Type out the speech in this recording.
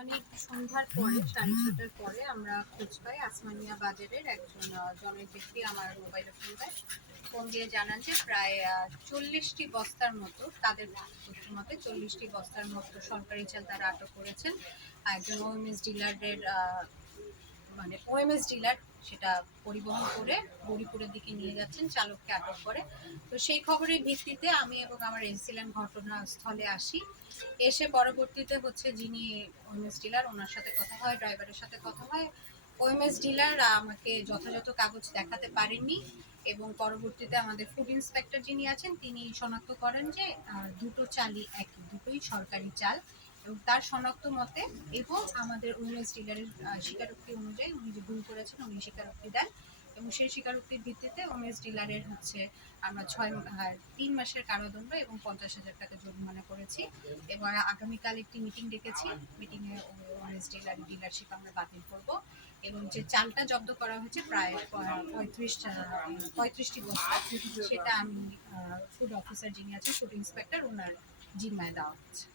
আনুমানিক সন্ধ্যার পরে, সাড়ে ছটার পরে আমরা খোঁজ পাই আসমানিয়া বাজারের একজন জনের ব্যক্তি আমার মোবাইলে ফোন দেয়। ফোন দিয়ে জানান যে প্রায় চল্লিশটি বস্তার মতো তাদের মতে চল্লিশটি বস্তার মতো সরকারি চাল তারা আটক করেছেন। একজন ওএমএস ডিলারের মানে ওএমএস ডিলার সেটা পরিবহন করে গৌরীপুরের দিকে নিয়ে যাচ্ছেন, চালককে আটক করে। তো সেই খবরের ভিত্তিতে আমি এবং আমার এনসিল্যান্ড ঘটনাস্থলে আসি। এসে পরবর্তীতে হচ্ছে যিনি ওএমএস ডিলার ওনার সাথে কথা হয় ড্রাইভারের সাথে কথা হয়। ওএমএস ডিলার আমাকে যথাযথ কাগজ দেখাতে পারেননি এবং পরবর্তীতে আমাদের ফুড ইন্সপেক্টর যিনি আছেন, তিনি শনাক্ত করেন যে দুটো চালই একই, দুটোই সরকারি চাল। তার শনাক্ত মতে এবং আমাদের ওএমএস ডিলারের স্বীকারোক্তি অনুযায়ী উনি যে ভুল করেছেন, উনি স্বীকারোক্তি দেন এবং সেই স্বীকারোক্তির ভিত্তিতে ওএমএস ডিলারের হচ্ছে আমরা ছয় তিন মাসের কারাদণ্ড এবং পঞ্চাশ হাজার টাকা জরিমানা করেছি এবং আগামীকাল একটি মিটিং ডেকেছি মিটিংয়ে ওএমএস ডিলার ডিলারশিপ আমরা বাতিল করব এবং যে চালটা জব্দ করা হয়েছে প্রায় পঁয়ত্রিশ পঁয়ত্রিশটি বস্তা, সেটা আমি ফুড অফিসার যিনি আছেন ফুড ইন্সপেক্টর ওনার জিম্মায় দেওয়া হচ্ছে।